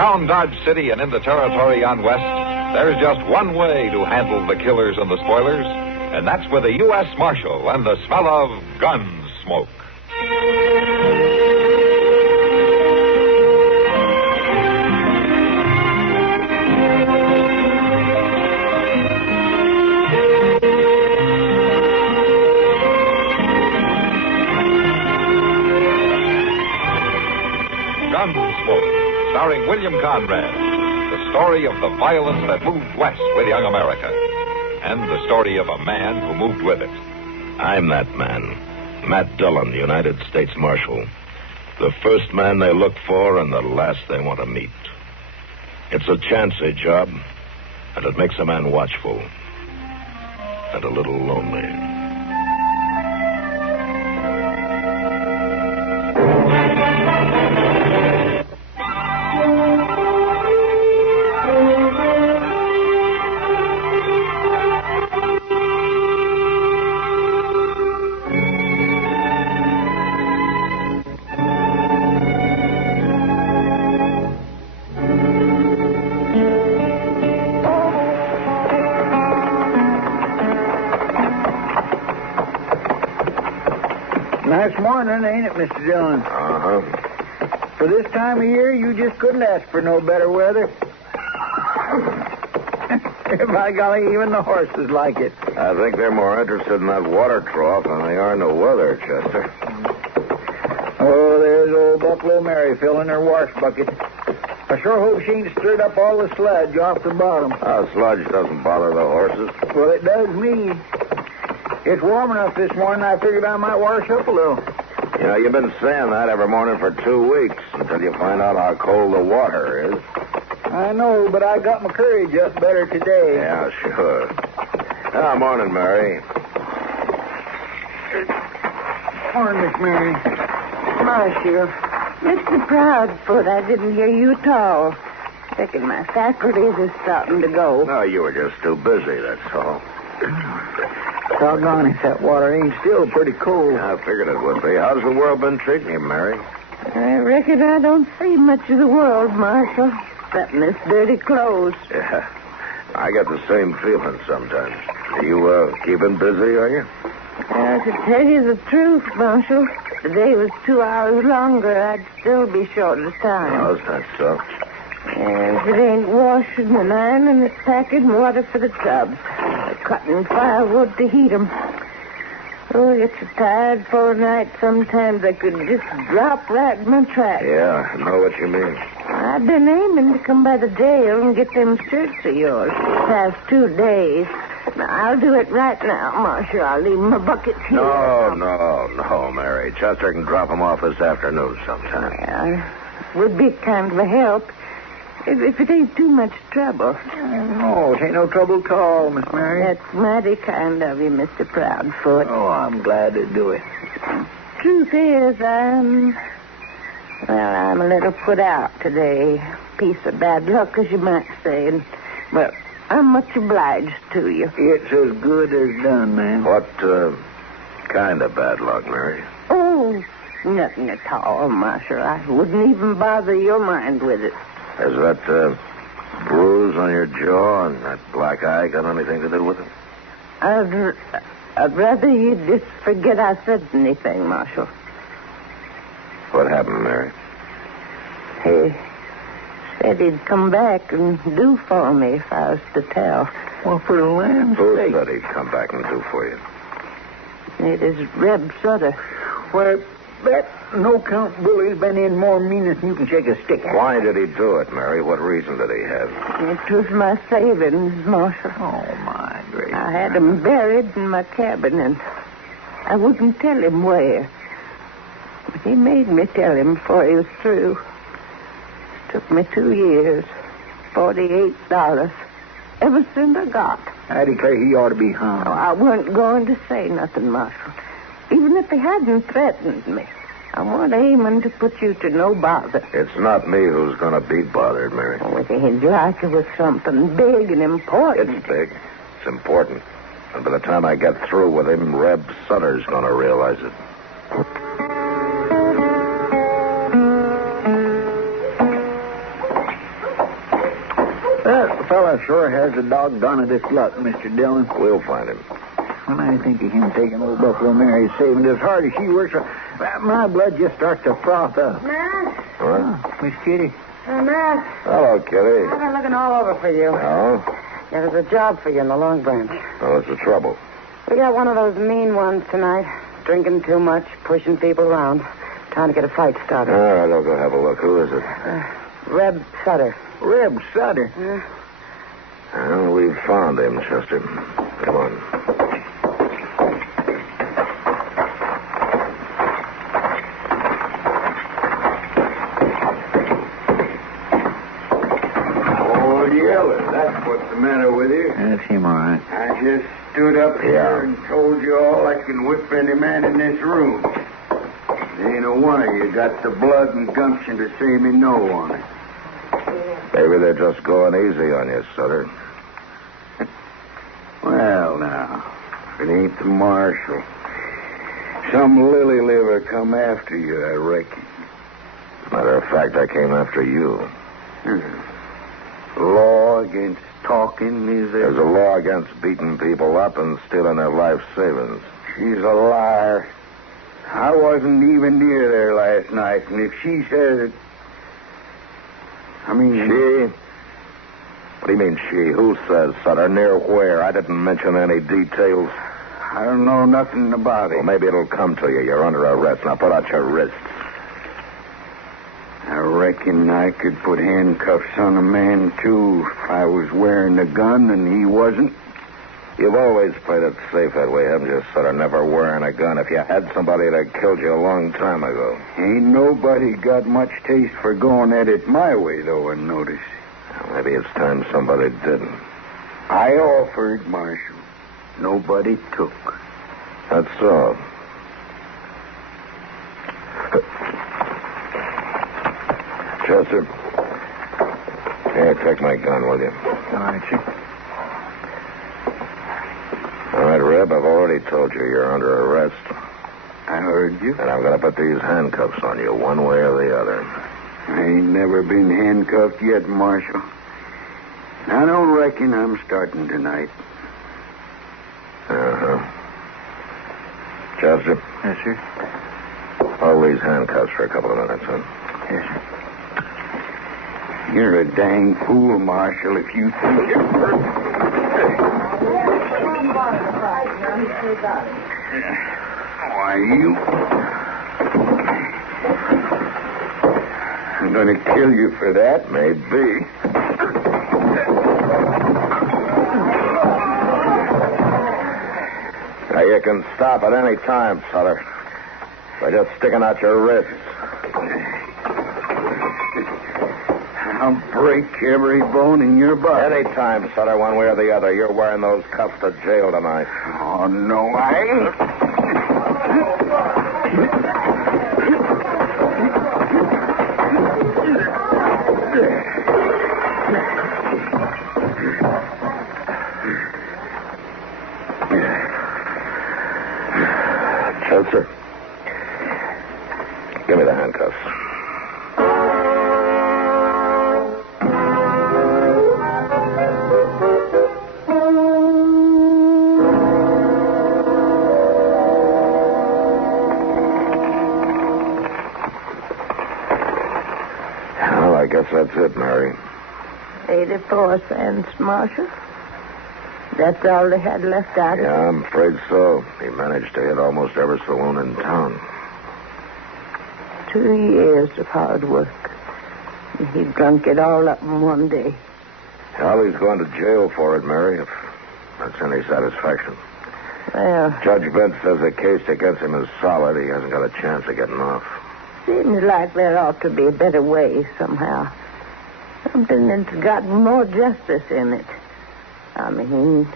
Around Dodge City and in the territory on West, there's just one way to handle the killers and the spoilers, and that's with a U.S. Marshal and the smell of Gunsmoke. Gunsmoke, starring William Conrad. The story of the violence that moved west with young America. And the story of a man who moved with it. I'm that man. Matt Dillon, United States Marshal. The first man they look for and the last they want to meet. It's a chancy job, and it makes a man watchful. And a little lonely. Nice morning, ain't it, Mr. Dillon? Uh-huh. For this time of year, you just couldn't ask for no better weather. By golly, even the horses like it. I think they're more interested in that water trough than they are in the weather, Chester. Oh, there's old Buffalo Mary filling her wash bucket. I sure hope she ain't stirred up all the sludge off the bottom. Sludge doesn't bother the horses. Well, it does me. It's warm enough this morning, I figured I might wash up a little. You know, you've been saying that every morning for 2 weeks until you find out how cold the water is. I know, but I got my courage up better today. Yeah, sure. Morning, Mary. Morning, Miss Mary. Marshal, Mr. Proudfoot, I didn't hear you at all. Reckon my faculties are starting to go. No, you were just too busy, that's all. Doggone if that water ain't still pretty cold. I figured it would be. How's the world been treating you, Mary? I reckon I don't see much of the world, Marshal, except in this dirty clothes. Yeah, I get the same feeling sometimes. Are you keeping busy, are you? Well, to tell you the truth, Marshal, if the day was 2 hours longer, I'd still be short of time. How's that so? And if it ain't washing and ironing, it's packing water for the tubs. Cutting firewood to heat 'em. Oh, it's a tired full night. Sometimes I could just drop right in my tracks. Yeah, I know what you mean. I've been aiming to come by the jail and get them shirts of yours for the past 2 days. Now, I'll do it right now, Marshal. I'll leave my buckets here. No, Mary. Chester can drop them off this afternoon sometime. Well, it would be kind of a help. If it ain't too much trouble. No, it ain't no trouble at all, Miss Mary. That's mighty kind of you, Mr. Proudfoot. Oh, I'm glad to do it. Truth is, I'm a little put out today. Piece of bad luck, as you might say. And, well, I'm much obliged to you. It's as good as done, ma'am. What kind of bad luck, Mary? Oh, nothing at all, Marshal. I wouldn't even bother your mind with it. Has that bruise on your jaw and that black eye got anything to do with it? I'd rather you just forget I said anything, Marshal. What happened, Mary? He said he'd come back and do for me if I was to tell. Well, for the land's Who sake. said he'd come back and do for you? It is Reb Sutter. Well, that no-count bully's been in more meanness than you can shake a stick at. Why did he do it, Mary? What reason did he have? It was my savings, Marshal. Oh, my gracious. I had them buried in my cabin, and I wouldn't tell him where. But he made me tell him before he was through. It took me 2 years, $48. Ever since I got. I declare he ought to be hung. Oh, I weren't going to say nothing, Marshal. Even if they hadn't threatened me. I wasn't aiming to put you to no bother. It's not me who's going to be bothered, Mary. Oh, it ain't like it was something big and important. It's big. It's important. And by the time I get through with him, Reb Sutter's going to realize it. That fella sure has the doggonedest luck, Mr. Dillon. We'll find him. When I think of him taking old Buffalo Mary, saving as hard as she works, my blood just starts to froth up. Matt? What? Miss Kitty. Matt. Hello, Kitty. I've been looking all over for you. Oh? Yeah, there's a job for you in the Long Branch. Well, what's the trouble? We got one of those mean ones tonight. Drinking too much, pushing people around, trying to get a fight started. All right, I'll go have a look. Who is it? Reb Sutter. Reb Sutter. Well, we've found him, Chester. Come on. Old Yeller, that's what's the matter with you. That's him, all right. I just stood up here and told you all I can whip any man in this room. Ain't a one of you got the blood and gumption to say me no on it. Maybe they're just going easy on you, Sutter. Well, now, if it ain't the marshal. Some lily liver come after you, I reckon. Matter of fact, I came after you. Law against talking, is there? There's a law against beating people up and stealing their life savings. She's a liar. I wasn't even near there last night, and if she says it... She? What do you mean, she? Who says, Sutter? Near where? I didn't mention any details. I don't know nothing about it. Well, maybe it'll come to you. You're under arrest. Now put out your wrists. I reckon I could put handcuffs on a man, too, if I was wearing a gun and he wasn't. You've always played it safe that way, haven't you, Sutter? Never wearing a gun. If you had somebody that killed you a long time ago. Ain't nobody got much taste for going at it my way, though, I notice. Well, maybe it's time somebody didn't. I offered, Marshal. Nobody took. That's so. Chester. Here, take my gun, will you? All right, sir. All right, Reb, I've already told you you're under arrest. I heard you. And I'm going to put these handcuffs on you one way or the other. I ain't never been handcuffed yet, Marshal. I don't reckon I'm starting tonight. Uh-huh. Chester? Yes, sir. Hold these handcuffs for a couple of minutes, huh? Yes, sir. You're a dang fool, Marshal, if you think you're... Why, you... I'm going to kill you for that. Maybe. Now, you can stop at any time, Sutter. By just sticking out your wrists. I'll break every bone in your body. Any time, Sutter, one way or the other. You're wearing those cuffs to jail tonight. Oh, no, I ain't. Chester, give me the handcuffs. Well, I guess that's it, Mary. 84 cents, Marshal. That's all they had left out of it? Yeah, I'm afraid so. He managed to hit almost every saloon in town. 2 years of hard work. And he drunk it all up in one day. Well, he's going to jail for it, Mary, if that's any satisfaction. Well, Judge Bent says the case against him is solid. He hasn't got a chance of getting off. seems like there ought to be a better way somehow. Something that's got more justice in it. I mean,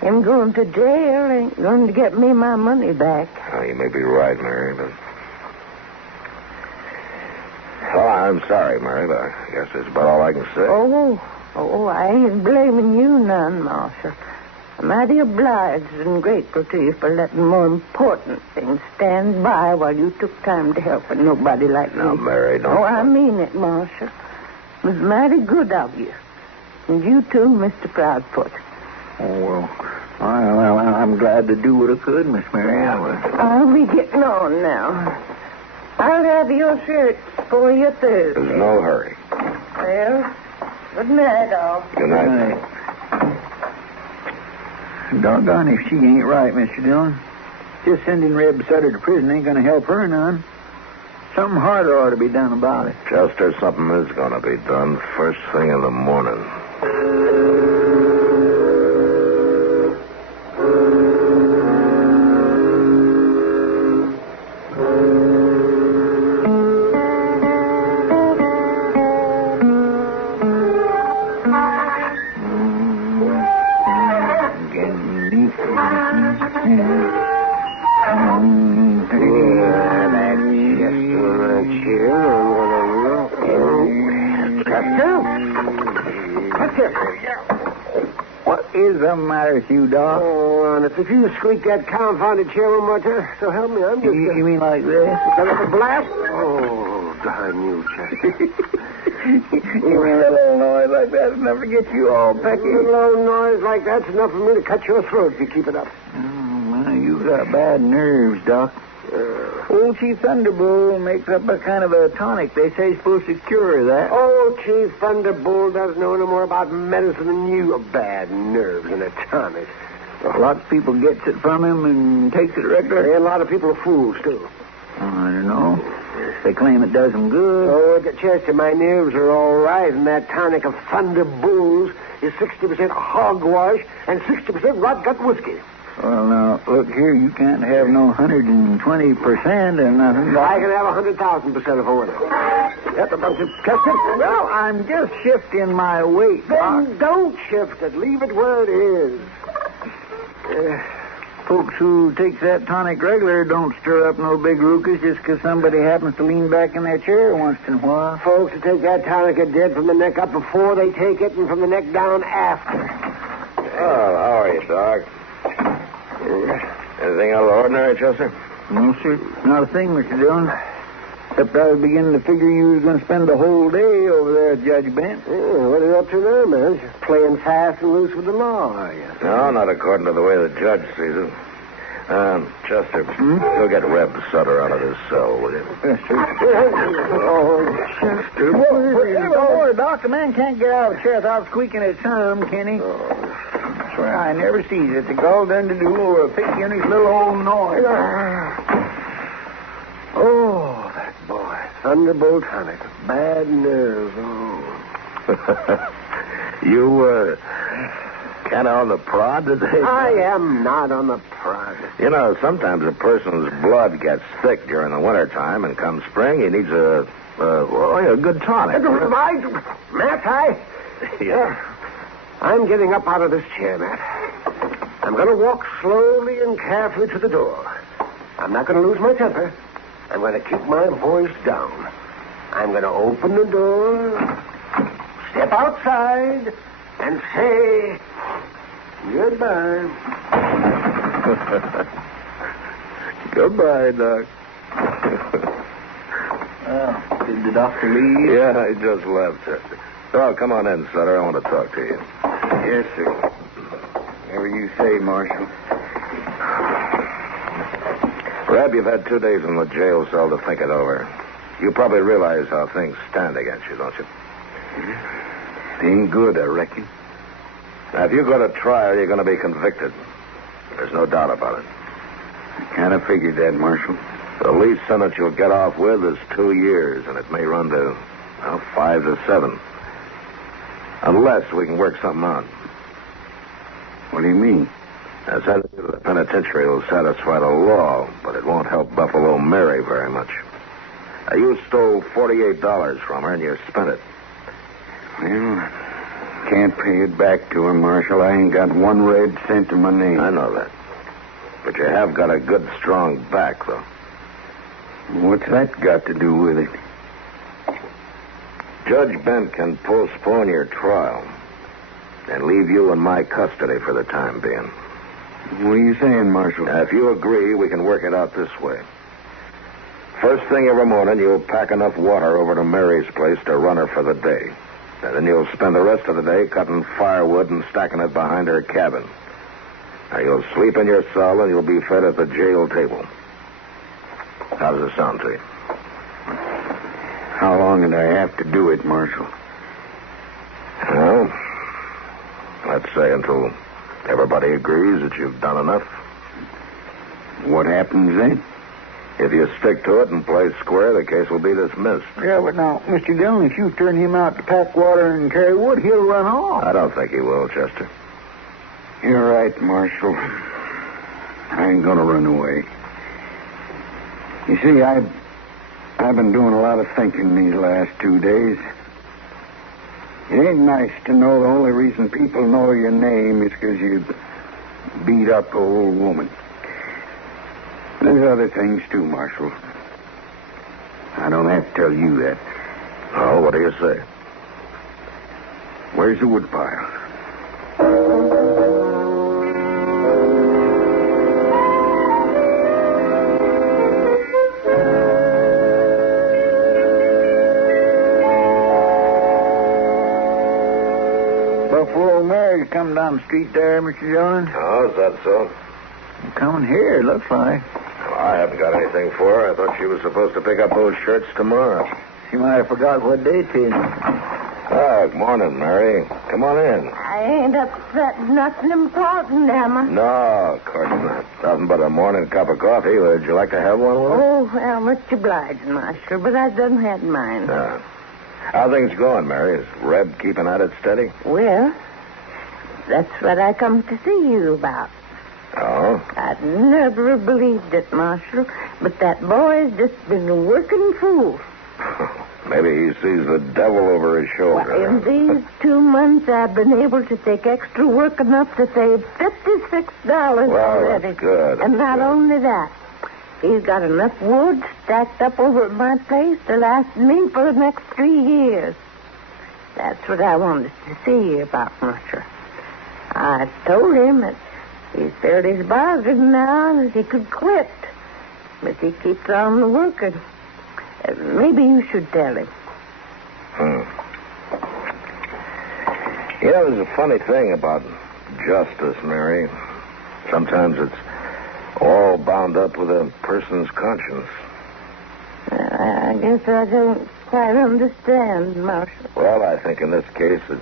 him going to jail ain't going to get me my money back. Oh, you may be right, Mary, but... Well, I'm sorry, Mary, but I guess that's about all I can say. Oh, I ain't blaming you none, Marshal. I'm mighty obliged and grateful to you for letting more important things stand by while you took time to help a nobody like Now, me. Mary, don't... Oh, I mean it, Marshal. It was mighty good of you. And you too, Mr. Proudfoot. Oh, well, I'm glad to do what I could, Miss Mary Alice. I'll be getting on now. I'll have your shirts for you Thursday. There's no hurry. Well, good night, all. Good night. Doggone if she ain't right, Mr. Dillon. Just sending Reb Sutter to prison ain't going to help her none. Something harder ought to be done about it. Chester, something is going to be done first thing in the morning. What is the matter with you, Doc? Oh, honest, if you squeak that confounded chair one more time, so help me, I'm just... You mean like this? Set up a blast? Oh, darn you, Chester. You mean a little noise like that enough to get you all pecky? A little noise like that's enough for me to cut your throat if you keep it up. Oh, man, you got bad nerves, Doc. Old Chief Thunderbolt makes up a kind of a tonic. They say supposed to cure that. Oh, Chief Thunderbolt doesn't know any more about medicine than you. Bad nerves and a tonic. Lots of people gets it from him and takes it regular. And a lot of people are fools, too. I don't know. They claim it does them good. Oh, Chester, my nerves are all right, and that tonic of Thunderbolts is 60% hogwash and 60% rot gut whiskey. Well, now, look here, you can't have no 120% or nothing. I can have 100,000% if I want it. That's a bunch of Chester. Well, I'm just shifting my weight, Doc. Then don't shift it. Leave it where it is. Folks who takes that tonic regular don't stir up no big ruckus just because somebody happens to lean back in their chair once in a while. Folks who take that tonic are dead from the neck up before they take it and from the neck down after. Oh, how are you, Doc? Anything out of the ordinary, Chester? No, sir. Not a thing, Mr. Dillon. Except I was beginning to figure you was going to spend the whole day over there at Judge Bent. What are you up to now, man? Just playing fast and loose with the law, are you? No, not according to the way the judge sees it. Chester, go get Reb Sutter out of his cell, will you? Yes, sir. Oh, Chester. Boy, Doc, the man can't get out of the chair without squeaking at some, can he? I swear I never sees it. It's all done to do over a picky and his little old noise. Oh, that boy. Thunderbolt tonic. Bad nerves. Oh. You, kind of on the prod today? I am not on the prod. You know, sometimes a person's blood gets thick during the wintertime, and come spring, he needs a good tonic. Matt, Yeah. I'm getting up out of this chair, Matt. I'm going to walk slowly and carefully to the door. I'm not going to lose my temper. I'm going to keep my voice down. I'm going to open the door, step outside, and say goodbye. Goodbye, Doc. Did the doctor leave? Yeah, he just left, Chester. Oh, come on in, Sutter. I want to talk to you. Yes, sir. Whatever you say, Marshal. Reb, you've had 2 days in the jail cell to think it over. You probably realize how things stand against you, don't you? It ain't good, I reckon. Now, if you go to trial, you're going to be convicted. There's no doubt about it. I kind of figured that, Marshal. The least sentence you'll get off with is 2 years, and it may run to, 5 to 7. Unless we can work something out. What do you mean? Sending you to the penitentiary will satisfy the law, but it won't help Buffalo Mary very much. You stole $48 from her, and you spent it. Well, can't pay it back to her, Marshal. I ain't got 1 red cent to my name. I know that. But you have got a good, strong back, though. What's that got to do with it? Judge Bent can postpone your trial and leave you in my custody for the time being. What are you saying, Marshal? Now, if you agree, we can work it out this way. First thing every morning, you'll pack enough water over to Mary's place to run her for the day. And then you'll spend the rest of the day cutting firewood and stacking it behind her cabin. Now, you'll sleep in your cell and you'll be fed at the jail table. How does it sound to you? How long did I have to do it, Marshal? Well, let's say until everybody agrees that you've done enough. What happens then? If you stick to it and play square, the case will be dismissed. Yeah, but now, Mr. Dillon, if you turn him out to pack water and carry wood, he'll run off. I don't think he will, Chester. You're right, Marshal. I ain't gonna run away. You see, I've been doing a lot of thinking these last 2 days. It ain't nice to know the only reason people know your name is because you beat up an old woman. There's other things, too, Marshal. I don't have to tell you that. Oh, what do you say? Where's the woodpile? Buffalo Mary's come down the street there, Mr. Dillon. Oh, is that so? Coming here, it looks like. Well, I haven't got anything for her. I thought she was supposed to pick up those shirts tomorrow. She might have forgot what day it is. Oh, good morning, Mary. Come on in. I ain't upset nothing important, am I? No, of course not. Nothing but a morning cup of coffee. Would you like to have one with us? Oh, well, much obliged, Marshal, but I done had mine. How things going, Mary? Is Reb keeping at it steady? Well, that's what I come to see you about. Oh? I'd never believed it, Marshal, but that boy's just been a working fool. Maybe he sees the devil over his shoulder. Well, in these 2 months, I've been able to take extra work enough to save $56 already. That's good. And not only that, he's got enough wood stacked up over at my place to last me for the next 3 years. That's what I wanted to see you about, Marshal. I told him that he's fairly bothered now that he could quit. But he keeps on working. Maybe you should tell him. You know, there's a funny thing about justice, Mary. Sometimes it's all bound up with a person's conscience. I guess I don't quite understand, Marshal. Well, I think in this case that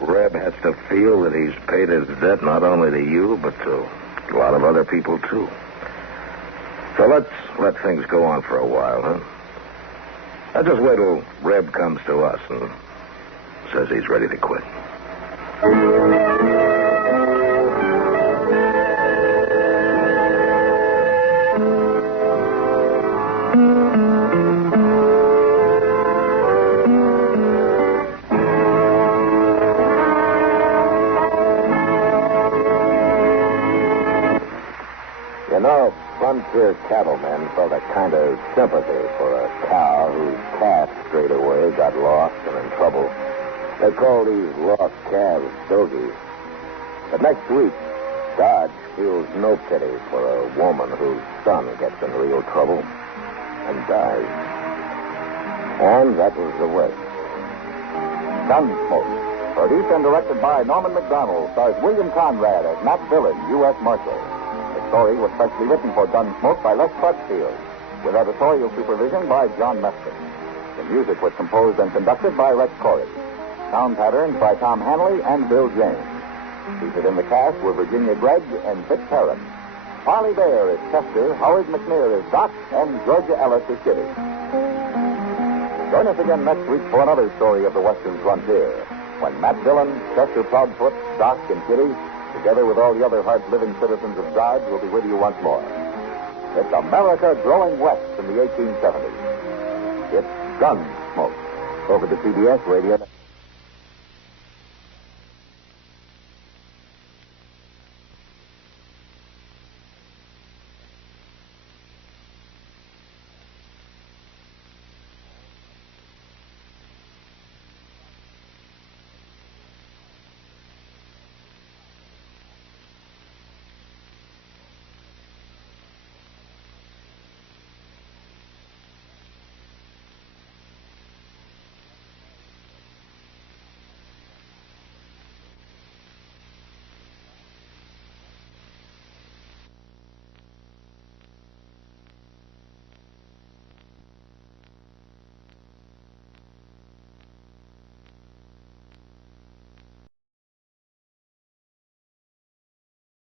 Reb has to feel that he's paid his debt not only to you, but to a lot of other people, too. So let's let things go on for a while, huh? I'll just wait till Reb comes to us and says he's ready to quit. You know, frontier cattlemen felt a kind of sympathy for a cow whose calf strayed away, got lost, and in trouble. They call these lost calves stogies. But next week, Dodge feels no pity for a woman whose son gets in real trouble and dies. And that was the way. Gunsmoke, produced and directed by Norman Macdonnell, stars William Conrad as Matt Dillon, U.S. Marshal. The story was specially written for Gunsmoke by Les Crutchfield, with editorial supervision by John Meston. The music was composed and conducted by Rex Corey. Sound patterns by Tom Hanley and Bill James. Featured in the cast were Virginia Gregg and Vic Perrin. Harley Bear is Chester, Howard McNear is Doc, and Georgia Ellis is Kitty. Join us again next week for another story of the Western frontier, when Matt Dillon, Chester Proudfoot, Doc, and Kitty, together with all the other hard-living citizens of Dodge, will be with you once more. It's America growing west in the 1870s. It's Gunsmoke over the CBS Radio.